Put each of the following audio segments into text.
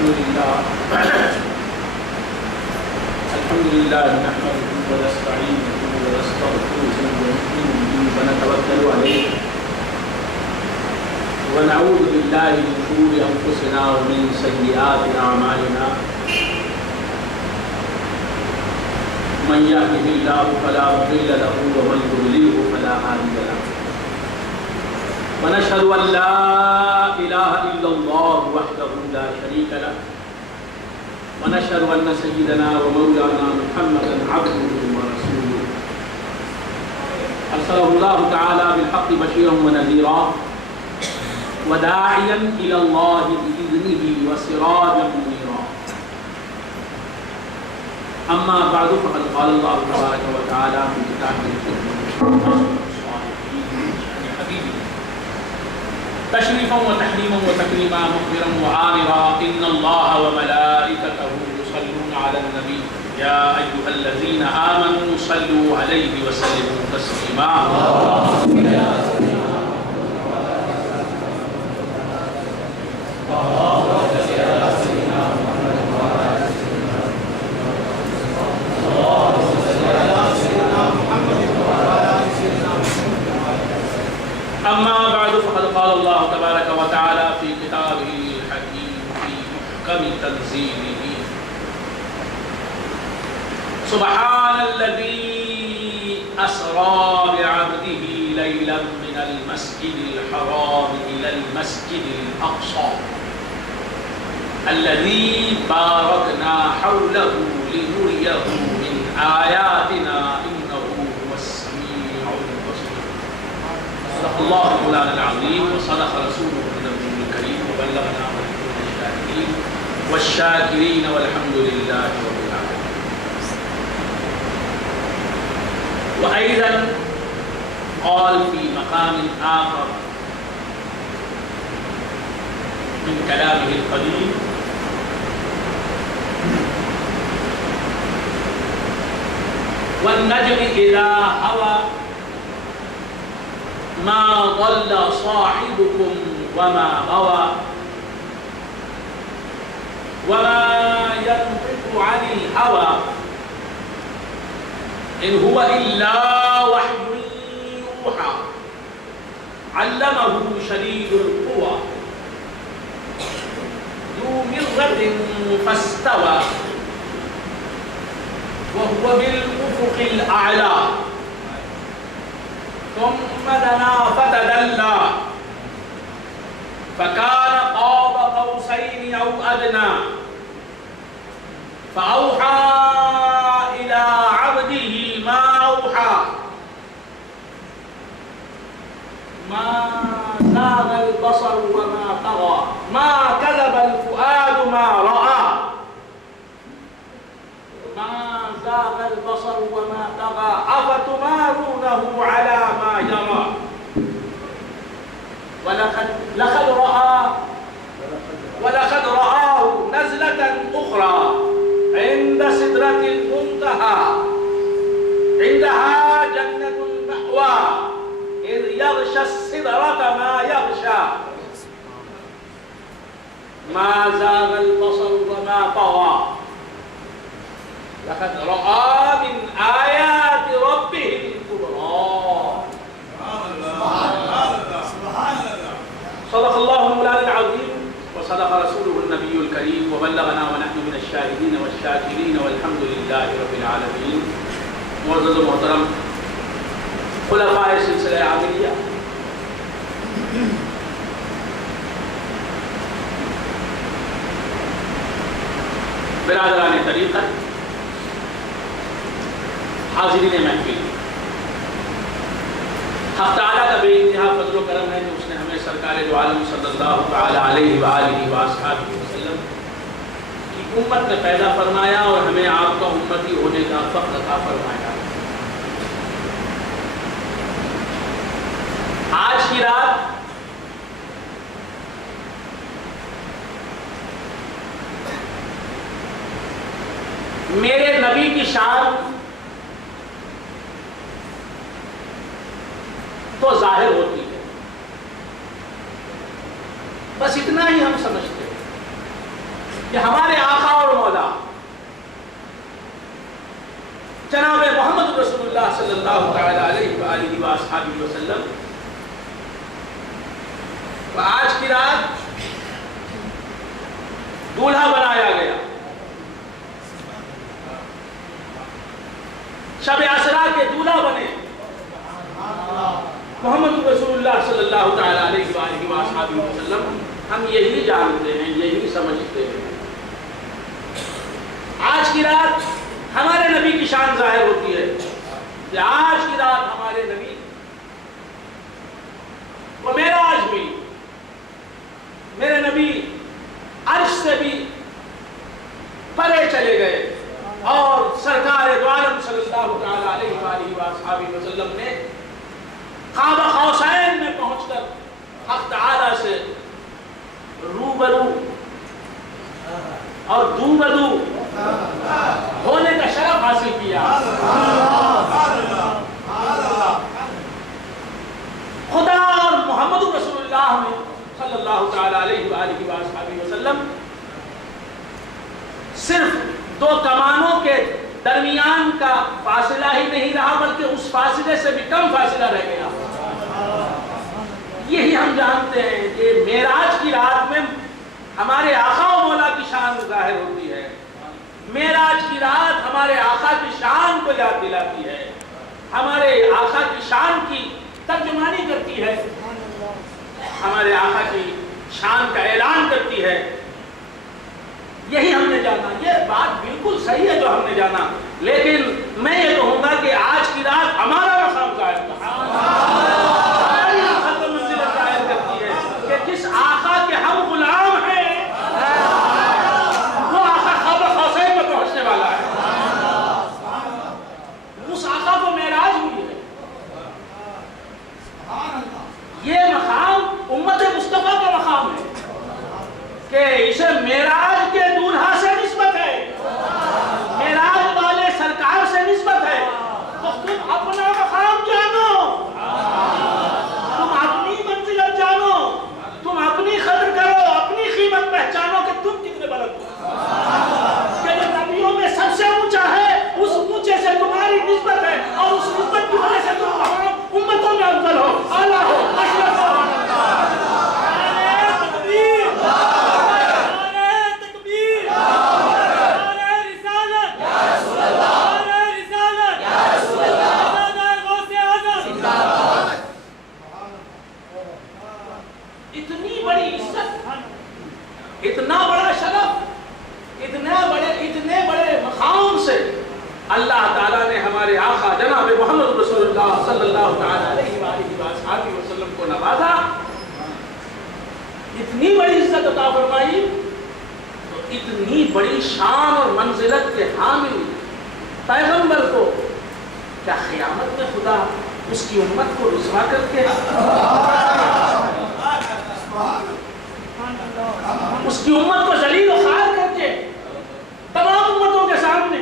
الحمد لله نحمده ونستعينه ونستغفره ونؤمن به ونتوكل عليه ونعوذ بالله من شرور انفسنا ومن سيئات اعمالنا من يهده الله فلا مضل له ومن يضلله فلا هادي له ونشهد ان لا اله الا الله وحده لا شريك له ونشهد ان سيدنا ومولانا محمدا عبده ورسوله ارسله الله تعالى بالحق بشيرا ونذيرا وداعيا الى الله باذنه وسراجا منيرا اما بعد فقد قال الله تبارك وتعالى في كتابه الكريم تشريفا وتحريما وتكريما مخبرا وآمرا ان الله وملائكته يصلون على النبي يا ايها الذين امنوا صلوا عليه وسلموا تسليما اما بعد فقد قال الله تبارك وتعالى في كتابه الحكيم في محكم تنزيله سبحان الذي اسرى بعبده ليلا من المسجد الحرام الى المسجد الاقصى الذي باركنا حوله لنريه من آياتنا إنه هو السميع البصير صدق الله مولانا العظيم وصدق رسوله النبي الكريم وبلغنا ونحن الشاهدين والشاكرين والحمد لله رب العالمين. وأيضا قال في مقام آخر من كلامه القديم والنجم إذا هوى ما ضل صاحبكم وما غوى وما ينطق عن الهوى إن هو إلا وحي يوحى علمه شديد القوى ذو مرة فاستوى وهو بالأفق الأعلى ثم دنا فتدلى فكان قاب قوسين أو أدنى فأوحى إلى عبده ما أوحى ما زاغ البصر وما طغى ما كذب الفؤاد ما رأى ما زاغ البصر وما طغى أفتمارونه على ما يرى ولقد رآه نزلة أخرى عند سدرة المنتهى عندها جنة المأوى إذ يغشى السدرة ما يغشى ما زاغ البصر وما طغى لقد رأى من آيات ربه الكبرى. صدق الله مولانا العظيم وصدق رسوله النبي الكريم وبلغنا ونحن من الشاهدين والشاكرين والحمد لله رب العالمين. معزز و محترم خلفائے سلسلہ عاملیہ، برادران طریقت، حاضرین محفل، حق تعالیٰ کا بے انتہا فضل و کرم ہے کہ اس نے ہمیں سرکار دو عالم صلی اللہ تعالیٰ علیہ وآلہ وآصحابہ وسلم کی امت میں پیدا فرمایا اور ہمیں آپ کا امتی ہونے کا فخر عطا فرمایا. آج کی رات میرے نبی کی شان تو ظاہر ہوتی ہے، بس اتنا ہی ہم سمجھتے ہیں. کہ ہمارے آقا اور مولا جناب محمد رسول اللہ صلی اللہ تعالی علیہ وآلہ وآصحابہ وسلم کو آج کی رات دولہا بنایا گیا. شب عاشوراء کے دولہا بنے محمد رسول اللہ صلی اللہ تعالی علیہ وآلہ وآصحابہ وسلم. ہم یہی جانتے ہیں, یہی سمجھتے ہیں آج کی رات ہمارے نبی کی شان ظاہر ہوتی ہے کہ آج کی رات ہمارے نبی وہ معراج ہوئی. میرے نبی عرش سے بھی پرے چلے گئے اور سرکار دو عالم صلی اللہ تعالی علیہ وآلہ وآصحابہ وسلم نے قاب قوسین میں پہنچ کر حق تعالی سے روبرو اور دوبدو ہونے کا شرف حاصل کیا. خدا اور محمد رسول اللہ نے صلی اللہ تعالی علیہ وآلہ وآصحابہ وسلم صرف دو کمانوں کے درمیان کا فاصلہ ہی نہیں رہا بلکہ اس فاصلے سے بھی کم فاصلہ رہ گیا. یہی ہم جانتے ہیں کہ معراج کی رات میں ہمارے آقا و مولا کی شان ظاہر ہوتی ہے. معراج کی رات ہمارے آقا کی شان کو یاد دلاتی ہے, ہمارے آقا کی شان کی ترجمانی کرتی ہے, ہمارے آقا کی شان کا اعلان کرتی ہے. یہی ہم نے جانا. یہ بات بالکل صحیح ہے جو ہم نے جانا, لیکن میں یہ کہوں گا کہ آج کی رات ہمارا مقام ظاہر کرتی ہے کہ جس آقا کے ہم غلام ہیں وہ آقا قاب قوسین میں پہنچنے والا ہے. اس آقا کو معراج ہوئی ہے. یہ مقام امت مصطفیٰ کا مقام ہے کہ اسے معراج کے دولہا سے نسبت ہے, معراج والے سرکار سے نسبت ہے. تو تم اپنا مقام جانو, تم اپنی منزلت جانو, تم اپنی قدر کرو, اپنی قیمت پہچانو کہ تم کتنے بلند ہو. کہ جو نبیوں میں سب سے اونچا ہے اس اونچے سے تمہاری نسبت ہے اور اس نسبت کی وجہ سے تم امتوں میں افضل ہو, اعلیٰ ہو, اشرف ہو. اتنا بڑا شرف, اتنے بڑے مقام سے اللہ تعالیٰ نے ہمارے آقا جناب محمد رسول اللہ صلی اللہ تعالی علیہ وآلہ وآصحابہ وسلم کو نوازا, اتنی بڑی عزت عطا فرمائی. تو اتنی بڑی شان اور منزلت کے حامل پیغمبر کو کیا قیامت میں خدا اس کی امت کو رسوا کر کے اس کی امت کو ذلیل و خوار کر کے تمام امتوں کے سامنے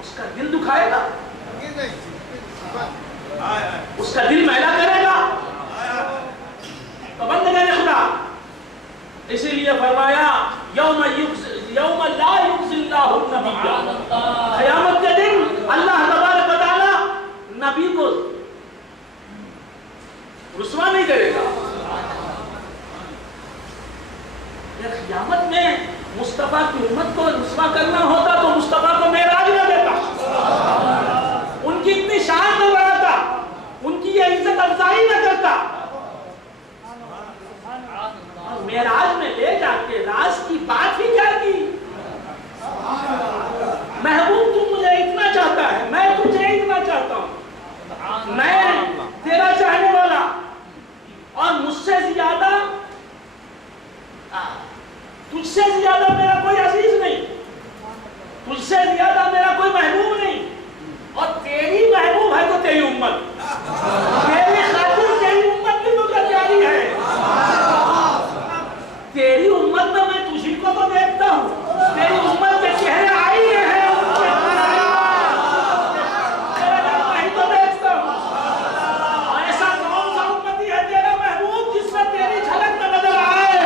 اس کا دل دکھائے گا, اس کا دل میلا کرے گا؟ تو بندگان خدا اسی لیے فرمایا یوم لا یخزی اللہ النبی, قیامت کے دن اللہ تبارک و تعالی نبی کو رسوا نہیں کرے گا. قیامت میں مصطفیٰ کی امت کو رسوا کرنا ہوتا تو مصطفیٰ کو معراج نہ دیتا, ان کی اتنی شان نہ بڑھاتا, ان کی یہ عزت افزائی نہ کرتا. معراج میں لے جا کے راز کی بات ہی کیا کی. محبوب تو مجھے اتنا چاہتا ہے, میں تجھے اتنا چاہتا ہوں, میں تیرا چاہنے والا اور مجھ سے زیادہ تجھ سے زیادہ میرا کوئی عزیز نہیں, تجھ سے زیادہ میرا کوئی محبوب نہیں, اور تیری محبوب ہے تو تیری امت, تیری خاطر تیری امت بھی تو پیاری ہے. تیری امت میں میں تجھی کو تو دیکھتا ہوں, تیری امت کے چہرے آئی ہیں تو دیکھتا ہوں. ایسا کون سا امتی ہے تیرا محبوب جس میں تیری جھلک نہ نظر آئے؟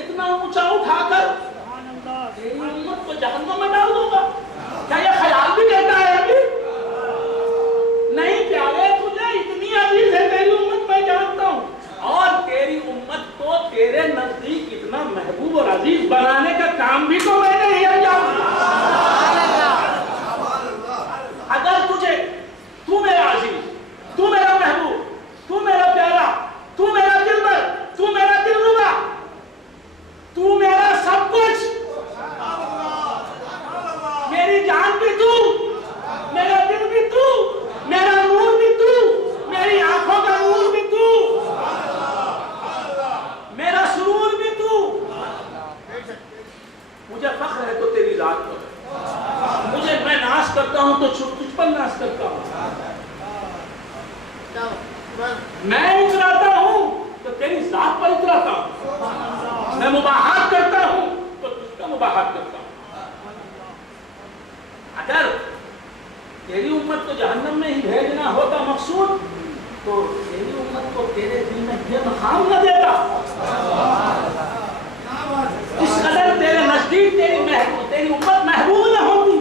اتنا اونچا اٹھا کر تیری امت کو جہنم میں ڈال دوں گا؟ کیا یہ خیال بھی کہتا ہے ابھی؟ نہیں پیارے، تجھے اتنی عزیز ہے تیری امت، میں جانتا ہوں، اور تیری امت کو تیرے نزدیک اتنا محبوب اور عزیز بنانے کا کام بھی تو میں نے ہی انجام دیا۔ اگر تجھے، تو میرا عزیز، تو میرا محبوب، تو میرا پیارا، تو میرا دلبر، تو میرا دلربا، تو میرا سب کچھ، میری جان بھی تو، میرا دل بھی تو، میرا نور بھی تو، میری آنکھوں کا نور بھی تو، میرا سرور بھی تو، مجھے فخر ہے تو تیری ذات پر، مجھے میں ناز کرتا ہوں تو تجھ پر ناز کرتا ہوں، میں اتراتا ہوں تو تیری ذات پر اتراتا ہوں، میں مباحات کرتا ہوں تو تجھ کا مباحات کرتا ہوں۔ اگر تیری امت کو جہنم میں ہی بھیجنا ہوتا مقصود تو تیری امت کو تیرے دل میں یہ مقام نہ دیتا، اس قدر تیرے نزدیک تیری امت محبوب نہ ہوتی۔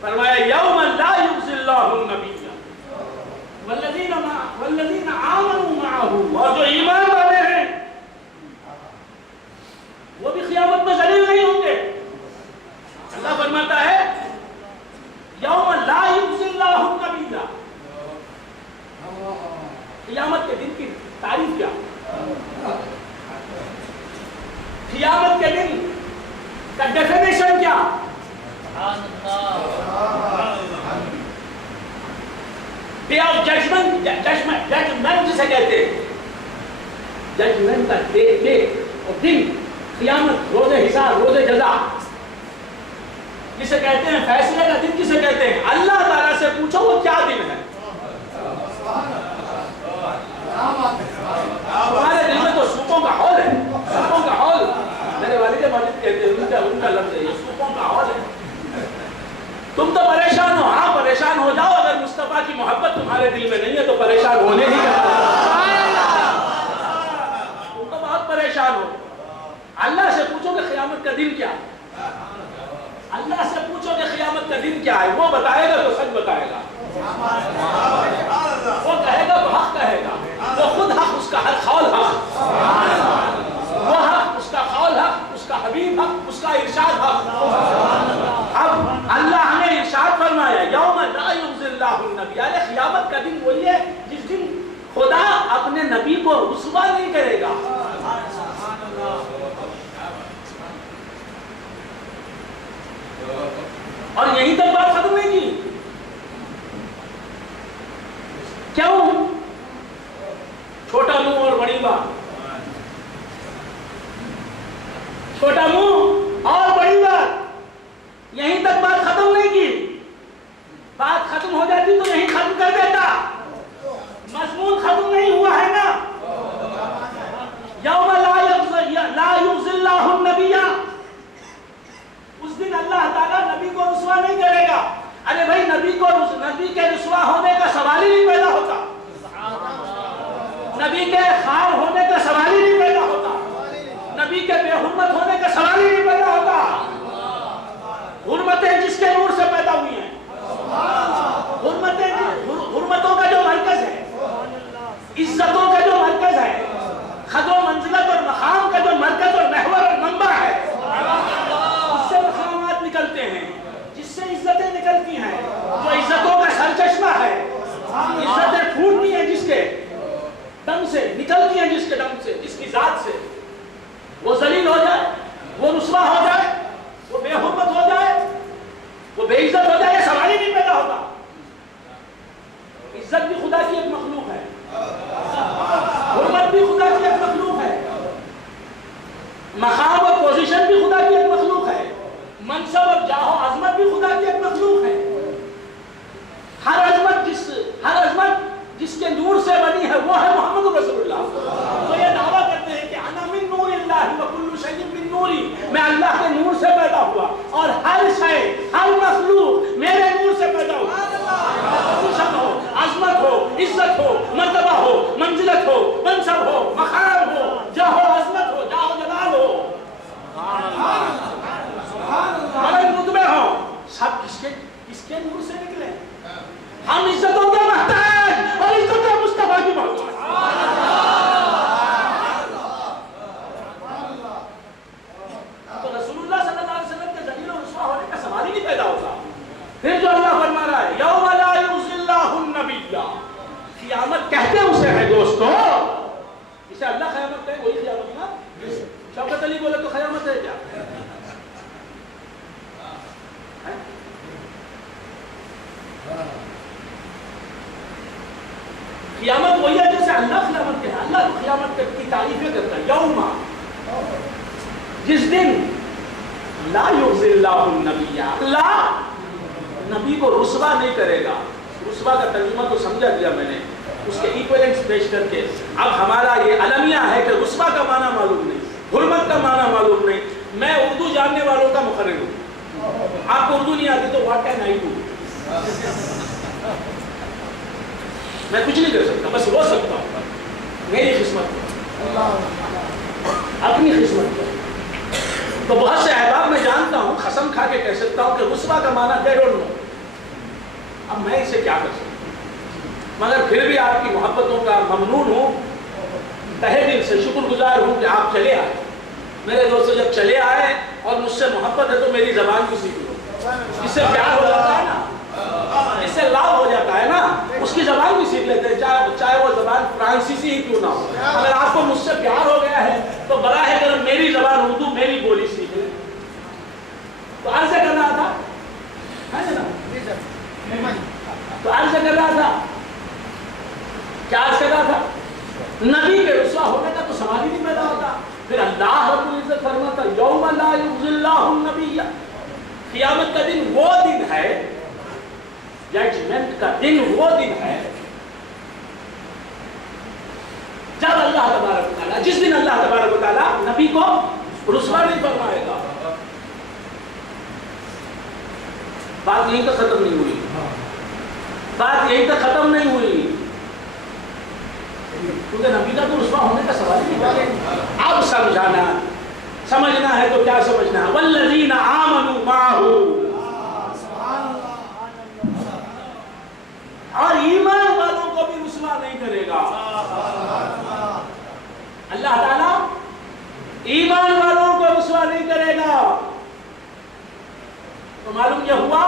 فرمایا یوم لا یخزی اللہ النبی والذین آمنوا معه، اور جو ایمان والے ہیں وہ بھی قیامت میں ذلیل نہیں ہوں گے۔ اللہ فرماتا ہے یوم لا یخزی اللہ النبی، قیامت کے دن کی تعریف کیا؟ قیامت کے دن کا ڈیفینیشن کیا؟ ڈے آف ججمنٹ، ججمنٹ جسے کہتے ہیں، ججمنٹ کا ڈے اور دن، قیامت، روز حساب، روز جزا جسے کہتے ہیں، فیصلے کا دن کسے کہتے ہیں؟ اللہ تعالیٰ سے پوچھو وہ کیا دن ہے۔ ہمارے دل میں تو سوپوں کا ہال ہے، سوپوں کا ہال، میرے والد ماجد کہتے ہیں، ان کا لفظ ہے، یہ سوپوں کا ہال ہے۔ تم تو پریشان ہو، ہاں پریشان ہو جاؤ، اگر مصطفیٰ کی محبت تمہارے دل میں نہیں ہے تو پریشان ہونے ہی کا، تم تو بہت پریشان ہو۔ اللہ سے پوچھو کہ قیامت کا دن کیا ہے، اللہ سے پوچھو کہ قیامت کا دن کیا ہے، وہ بتائے گا تو سچ بتائے گا، وہ کہے گا تو حق کہے گا، وہ خود حق، اس کا ہر قول حق، وہ حق، اس کا قول حق، اس کا حبیب حق، اس کا ارشاد حق۔ اب اللہ ہمیں ارشاد فرمایا یوم لا یخزی اللہ النبی، یعنی قیامت کا دن وہی ہے جس دن خدا اپنے نبی کو رسوا نہیں کرے گا۔ اور یہیں تک بات ختم نہیں کی، کیوں؟ چھوٹا منہ اور بڑی بات، چھوٹا منہ اور بڑی بات، یہیں تک بات ختم نہیں کی۔ بات ختم ہو جاتی تو یہیں ختم کر دیتا، مضمون ختم نہیں ہوا ہے نا۔ یوم لا یخزی اللہ النبی، اس دن اللہ تعالیٰ نبی کو رسوا نہیں کرے گا۔ ارے بھائی، نبی کے رسوا ہونے کا سوال ہی نہیں پیدا ہوتا، نبی کے خار ہونے کا سوال ہی نہیں پیدا ہوتا، نبی کے بے حرمت ہونے کا سوال ہی نہیں پیدا ہوتا۔ حرمتیں جس کے نور سے پیدا ہوئی ہیں، حرمتوں کا جو مرکز ہے، عزتوں کا جو مرکز ہے، قدر و منزلت اور مقام کا جو مرکز اور محور اور منبع ہے، اس سے مقامات نکلتے ہیں، جس سے عزتیں نکلتی ہیں، جو عزتوں کا سرچشمہ ہے، عزتیں پھوٹتی ہیں جس کے دم سے، نکلتی ہیں جس کے دم سے، جس کی ذات سے، وہ ذلیل ہو جائے، وہ رسوا ہو جائے، وہ بے حرمت ہو جائے، وہ بے عزت ہو جائے، یہ سوال ہی نہیں پیدا ہوتا۔ عزت بھی خدا کی ایک مخلوق ہے، حرمت بھی خدا کی ایک مخلوق ہے، مقام اور پوزیشن بھی خدا کی ایک مخلوق ہے، منصب اور جاہ و عظمت بھی خدا کی ایک مخلوق ہے۔ ہر عظمت جس کے نور سے بنی ہے وہ ہے محمد رسول اللہ۔ تو یہ دعویٰ کرتے ہیں کہ انا من نور اللہ وکل شیء من نوری، میں اللہ کے نور سے پیدا ہوا اور ہر شے، ہر مخلوق میرے نور سے پیدا ہوا۔ پوزیشن ہو، عظمت ہو، عزت ہو، مرتبہ ہو، منزلت ہو، منصب ہو، مقام ہو، جاہ و عظمت ہو، جاہ و جلال ہو، قیامت ہے کیا؟ قیامت وہی ہے جیسے اللہ قیامت کے ہے. اللہ تو قیامت کی تعریفیں کرتا ہے. یوم، جس دن لا یخزی اللہ النبی، اللہ نبی کو رسوا نہیں کرے گا. رسوا کا ترجمہ تو سمجھا دیا میں نے اس کے ایکویلنٹس پیش کر کے. اب ہمارا یہ المیہ ہے کہ رسوا کا معنی معلوم نہیں، حرمت کا معنی معلوم نہیں. میں اردو جاننے والوں کا مقرر ہوں. آپ کو اردو نہیں آتی تو واٹ کین آئی ڈو؟ میں کچھ نہیں کر سکتا، بس رو سکتا ہوں. میری قسمت، اپنی قسمت. تو بہت سے احباب میں جانتا ہوں، قسم کھا کے کہہ سکتا ہوں کہ رسوا کا معنی دے ڈونٹ نو. اب میں اسے کیا کر سکتا ہوں؟ مگر پھر بھی آپ کی محبتوں کا ممنون ہوں، تہہ دل سے شکر گزار ہوں کہ آپ چلے آئے. میرے دوستو جب چلے آئے اور مجھ سے محبت ہے تو میری زبان بھی سیکھ لو. اس سے پیار ہو جاتا ہے نا، اس سے لاو ہو جاتا ہے نا. اس کی زبان بھی سیکھ لیتے ہیں، چاہے وہ زبان فرانسیسی ہی کیوں نہ ہو. اگر آپ کو مجھ سے پیار ہو گیا ہے تو براہ کرم میری زبان اردو، میری بولی سیکھ لیں. تو عرض کر رہا تھا، تو عرض کر رہا تھا، کیا عرض کر رہا تھا؟ نبی کے رسوا ہونے کا تو سوال ہی نہیں پیدا ہوتا. پھر اللہ رب العزت فرماتا یوم لا یخزی اللہ النبی. قیامت کا دن وہ دن ہے، ججمنٹ کا دن وہ دن ہے جب اللہ تبارک و تعالیٰ، جس دن اللہ تبارک و تعالیٰ نبی کو رسوا نہیں فرمائے گا. بات یہیں تک ختم نہیں ہوئی، بات یہیں تک ختم نہیں ہوئی، کیونکہ نبی کا تو رسوا ہونے کا سوال ہی نہیں. اب سمجھانا، سمجھنا ہے تو کیا سمجھنا ہے؟ والذین آمنوا معہ، اور ایمان والوں کو بھی رسوا نہیں کرے گا. اللہ تعالیٰ ایمان والوں کو رسوا نہیں کرے گا. تو معلوم یہ ہوا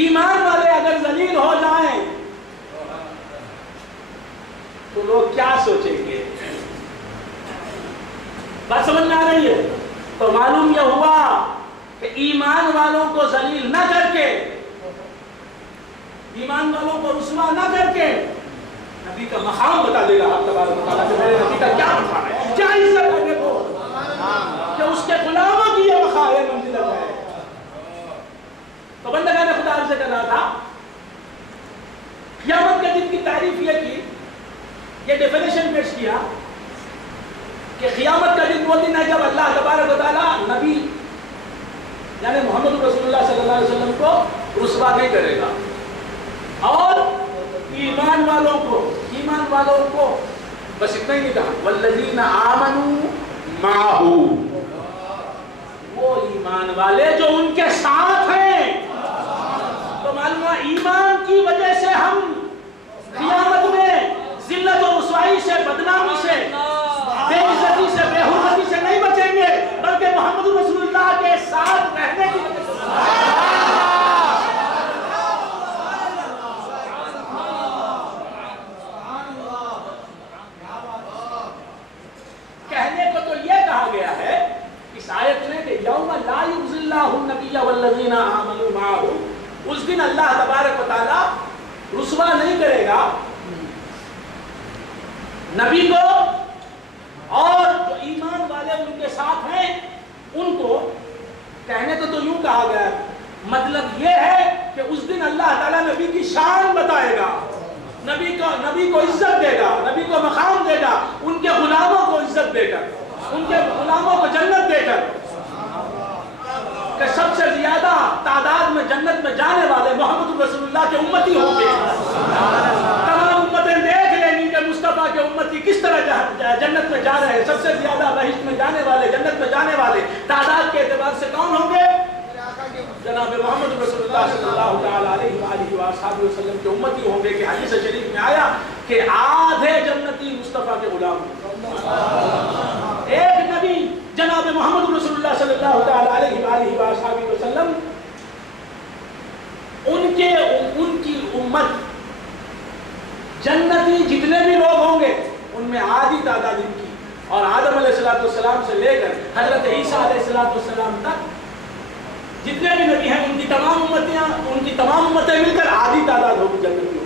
ایمان والے اگر ذلیل ہو جائیں تو لوگ کیا سوچیں گے؟ بات سمجھ میں آ رہی ہے؟ تو معلوم یہ ہوا کہ ایمان والوں کو ذلیل نہ کر کے، ایمان والوں کو رسوا نہ کر کے نبی کا مقام بتا دے گا آپ تبارک و تعالیٰ کہ میرے نبی کا کیا مقام ہے، کیا عزت ہے دیکھو کہ اس کے غلاموں کی یہ مقام ہے، منزلت ہے. تو بندگان خدا سے کہا تھا قیامت کے دن کی تعریف یہ کی، یہ ڈیفینیشن پیش کیا کہ قیامت کا دن وہ دن ہے جب اللہ تبارک و تعالیٰ نبی یعنی محمد رسول اللہ صلی اللہ علیہ وسلم کو رسوا نہیں کرے گا، اور ایمان والوں کو بس اتنا ہی نہیں کہا والذین آمنوا معہ، وہ ایمان والے جو ان کے ساتھ ہیں. تو معلوم ہے ایمان کی وجہ سے ہم قیامت میں ذلت و رسوائی سے، بدنامی سے، بے عزتی سے، بے حرمتی سے نہیں بچیں گے، بلکہ محمد رسول اللہ کے ساتھ رہنے کی وجہ سے. کہنے کو تو یہ کہا گیا ہے اس آیت میں کہ یوم لا یخزی اللہ النبی والذین آمنوا معہ، اس دن اللہ تبارک و تعالیٰ رسوا نہیں کرے گا نبی کو، اور جو ایمان والے ان کے ساتھ ہیں ان کو. کہنے کو تو یوں کہا گیا، مطلب یہ ہے کہ اس دن اللہ تعالیٰ نبی کی شان بتائے گا، نبی کو عزت دے گا، نبی کو مقام دے گا، ان کے غلاموں کو عزت دے کر، ان کے غلاموں کو جنت دے کر، کہ سب سے زیادہ تعداد میں جنت میں جانے والے محمد رسول اللہ کے امتی ہوں گے. تمام امتیں دیکھ لیں گی کہ مصطفیٰ کے امتی کس طرح جنت میں جا رہے ہیں. سب سے زیادہ بہشت میں جانے والے، جنت میں جانے والے تعداد کے اعتبار سے کون ہوں گے؟ جناب محمد رسول اللہ صلی اللہ تعالیٰ علیہ وآلہ وآلہ وسلم کے امتی ہوں گے. کہ حدیث شریف میں آیا کہ آدھے جنتی مصطفیٰ کے غلام ہوں. ایک نبی جناب محمد رسول اللہ صلی اللہ تعالیٰ علیہ وآلہ وآلہ وسلم، ان کی امت جنتی جتنے بھی لوگ ہوں گے ان میں آدھی تعداد ان کی، اور آدم علیہ السلام سے لے کر حضرت عیسیٰ علیہ السلام تک جتنے بھی نبی ہیں ان کی تمام امتیں مل کر آدھی تعداد ہوگی جنت میں.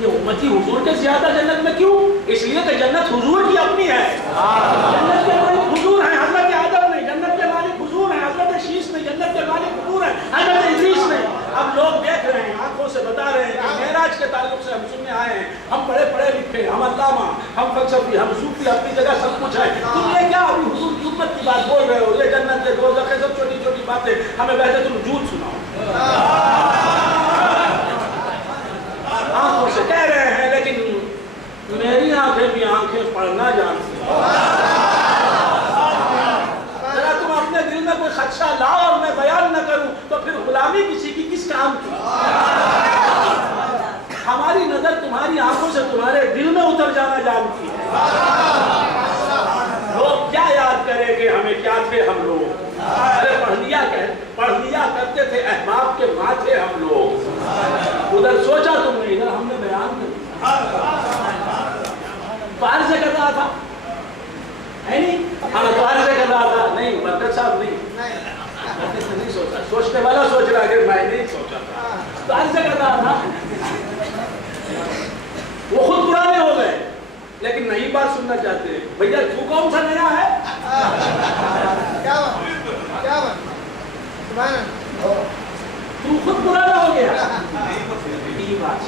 یہ امتی حضور کے زیادہ جنت میں کیوں؟ اس لیے کہ جنت حضور کی اپنی ہے. جنت کے مالک حضور ہیں، حضرت آدم نہیں. جنت کے مالک حضور ہیں، حضرت شیش نہیں. جنت کے مالک حضور ہیں، حضرت ادریس نہیں. اب لوگ دیکھ رہے ہیں، آنکھوں سے بتا رہے ہیں کہ معراج کے تعلق سے ہم سننے آئے ہیں، ہم پڑھے لکھے، ہم علامہ، ہم فلسفی، ہم صوفی، اپنی جگہ سب کچھ ہے. تم یہ کیا ابھی حضور کی امت کی بات بول رہے ہو؟ یہ جنت کے دوزخ سب چھوٹی چھوٹی باتیں ہمیں وحدت الوجود سناؤ. آنکھوں سے کہہ رہے ہیں لیکن میری آنکھیں بھی آنکھیں پڑھنا جانتی ہیں. ذرا تم اپنے دل میں کوئی خدشہ لاؤ اور میں بیان نہ کروں تو پھر غلامی کسی کی کس کام کی؟ ہماری نظر تمہاری آنکھوں سے تمہارے دل میں اتر جانا جانتی ہے. لوگ کیا یاد کریں کہ ہمیں کیا تھے ہم لوگ؟ ارے پڑھ لیا کرتے تھے، احباب کے ماں تھے ہم لوگ. ادھر سوچا تم نے، ادھر ہم نے بیان کر باہر سے کر رہا تھا ہے نہیں. ہاں باہر سے کر رہا تھا نہیں، برکت صاحب نہیں سوچا. سوچنے والا سوچ رہا کہ میں نہیں سوچا تھا. باہر سے کر رہا تھا. وہ خود پرانے ہو گئے لیکن نئی بات سننا چاہتے ہیں. بھیا تو کون سا نیا ہے؟ تو خود پرانا ہو گیا. یہی بات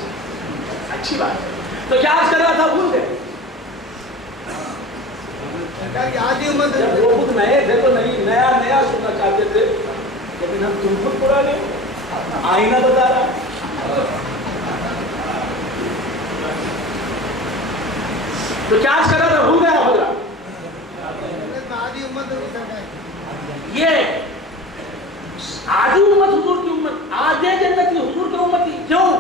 اچھی بات ہے. تو کیا آج کر رہا تھا بھول گئے؟ جب وہ خود نئے تھے تو نیا سننا چاہتے تھے لیکن ہم تم خود پرانے. آئینہ بتا رہا. تو کیا آج کر رہا تھا بھول گیا ہوگا. یہ آدھی امت حضور کی امت، آدھے جنت کی حضور کی امت کی. کیوں؟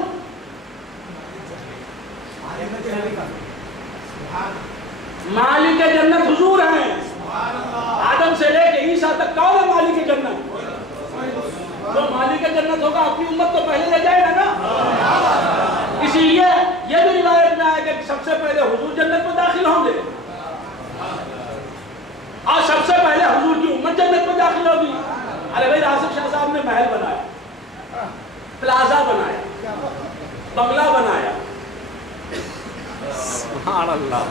مالک جنت حضور ہیں. آدم سے لے کے عیسیٰ تک کون ہے مالک جنت؟ جو مالک جنت ہوگا اپنی امت تو پہلے لے جائے گا نا. اسی لیے یہ بھی روایت میں آئے کہ سب سے پہلے حضور جنت میں داخل ہوں گے اور سب سے پہلے حضور کی امت جنت میں داخل ہوگی. ارے بھائی آصف شاہ صاحب نے محل بنایا، پلازا بنایا، بنگلہ بنایا. سبحان اللہ.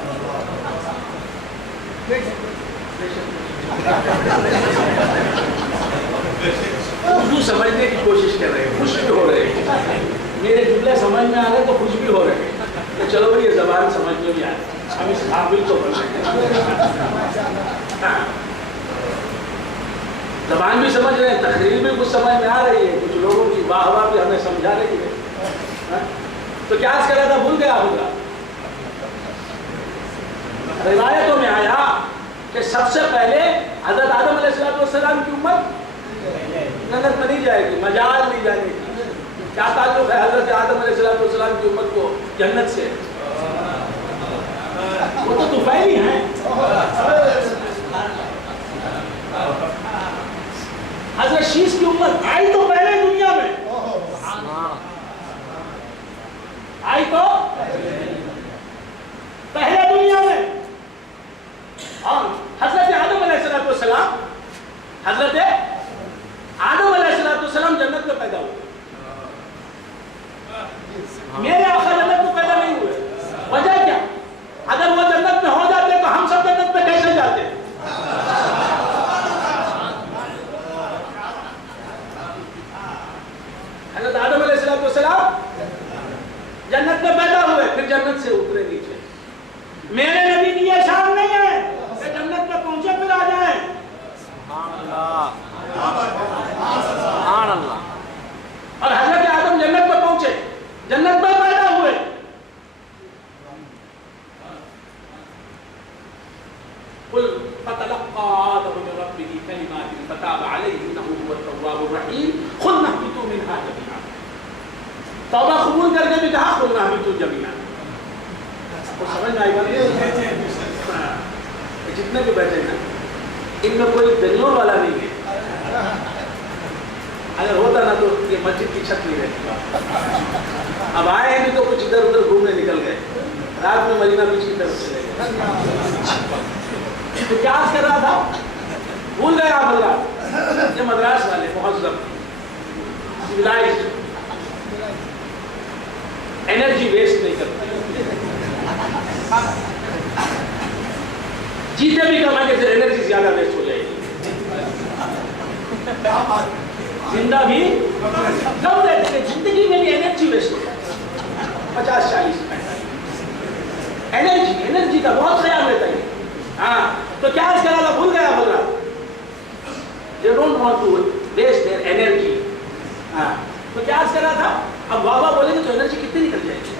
اردو سمجھنے کی کوشش کر رہے ہیں، خوش بھی ہو رہے ہیں. میرے جملے سمجھ میں آ رہے تو خوش بھی ہو رہے ہیں. تو چلو بھائی یہ زبان سمجھ میں بھی آ رہی ہے، ہم اس قابل تو بن رہے ہیں. زبان بھی سمجھ رہے ہیں، تقریر بھی کچھ سمجھ میں آ رہی ہے، کچھ لوگوں کی واہ واہ بھی ہمیں سمجھا رہی ہے. تو کیا کر رہا تھا بھول گیا ہوگا. روایتوں میں آیا کہ سب سے پہلے حضرت آدم علیہ السلام کی امت جنت میں نہیں جائے گی، مجال نہیں جانے کی. کیا تعلق ہے حضرت آدم علیہ السلام کی امت کو جنت سے؟ وہ تو طفیلی ہیں. حضرت شیش کی امت آئی تو پہلے دنیا میں، آئی تو پہلے دنیا میں. اور حضرت آدم علیہ السلام جنت میں پیدا ہوئے. میرے آقا جنت میں پیدا نہیں ہوئے. وجہ کیا؟ اگر وہ جنت میں ہو جاتے تو ہم سب جنت میں کیسے جاتے؟ حضرت آدم علیہ السلام جنت میں پیدا ہوئے، پھر جنت سے اترے نیچے. میرے نبی کی یہ شان نہیں ہے کہ جنت میں پہنچے پھر آ جائیں. سبحان اللہ. اور حضرت آدم جنت میں پہنچے، جنت میں پیدا ہوئے. قل فتلقى آدم من ربه كلمات فتاب عليه إنه هو التواب الرحيم قلنا اهبطوا منها جميعا. توبہ قبول کر کے بھی کہا قلنا اهبطوا جميعا. آپ کو سمجھ میں آئی بات؟ جتنے بھی بیٹھے ہیں ان میں کوئی دلیوں والا نہیں ہے. اگر ہوتا نا تو یہ مسجد کی چھت نہیں رہتی. اب آئے ہیں بھی تو کچھ ادھر ادھر گھومنے نکل گئے. رات میں مدینہ بیچ کی طرف چلے گئے. تو کیا عرض کر رہا تھا؟ بھول گئے آپ حضرات. یہ مدراس والے مہذب سویلائزڈ انرجی ویسٹ نہیں کرتے. جیتے بھی کمائیں گے پھر انرجی زیادہ ویسٹ ہو جائے گی. زندہ بھی کم رہتے ہیں, زندگی میں بھی انرجی ویسٹ ہو جائے 50-40 انرجی کا بہت خیال رہتا ہے. ہاں تو کیا اس کا بھول گیا بول رہا. They don't want to waste their energy. ہاں تو کیا اس کر رہا تھا. اب بابا بولے گے تو انرجی کتنی نکل جائے گی.